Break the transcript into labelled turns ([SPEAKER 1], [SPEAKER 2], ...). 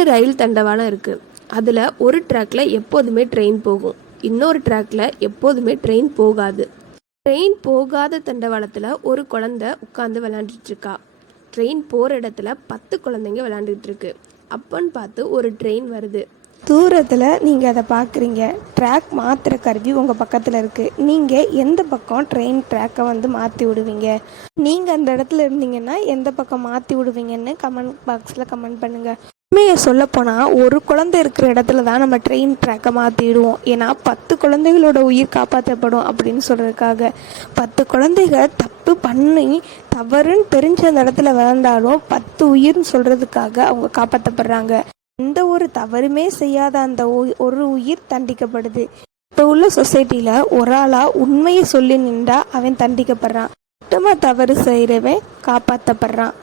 [SPEAKER 1] ரெண்டு ரயில் தண்டவாளம் இருக்குது அதில் ஒரு ட்ராக்ல எப்போதுமே ட்ரெயின் போகும். இன்னொரு ட்ராக்ல எப்போதுமே ட்ரெயின் போகாது. ட்ரெயின் போகாத தண்டவாளத்தில் ஒரு குழந்தை உட்காந்து விளையாண்டுட்டு இருக்கா ட்ரெயின் போகிற இடத்துல பத்து குழந்தைங்க விளாண்டுட்டுருக்கு அப்போன்னு பார்த்து ஒரு ட்ரெயின் வருது.
[SPEAKER 2] தூரத்தில் நீங்கள் அதை பார்க்குறீங்க. ட்ராக் மாற்றுற கருவி உங்கள் பக்கத்தில் இருக்குது நீங்கள் எந்த பக்கம் ட்ரெயின் ட்ராக்கை வந்து மாற்றி விடுவீங்க? நீங்கள் அந்த இடத்துல இருந்தீங்கன்னா எந்த பக்கம் மாற்றி விடுவீங்கன்னு கமெண்ட் பாக்ஸில் கமெண்ட் பண்ணுங்கள் உண்மையை சொல்லப்போனால் ஒரு குழந்தை இருக்கிற இடத்துல தான் நம்ம ட்ரெயின் ட்ராக்கை மாற்றிடுவோம் ஏன்னா பத்து குழந்தைகளோட உயிர் காப்பாற்றப்படும் அப்படின்னு சொல்கிறதுக்காக பத்து குழந்தைகள் தப்பு பண்ணி தவறுன்னு தெரிஞ்ச அந்த இடத்துல வளர்ந்தாலும் பத்து உயிர்னு சொல்கிறதுக்காக அவங்க காப்பாற்றப்படுறாங்க எந்த ஒரு தவறுமே செய்யாத அந்த உ- ஒரு உயிர் தண்டிக்கப்படுது. இப்போ உள்ள சொசைட்டியில் ஒரு ஆளாக உண்மையை சொல்லி நின்றா அவன் தண்டிக்கப்படுறான். மொத்தமாக தவறு செய்கிறவன் காப்பாற்றப்படுறான்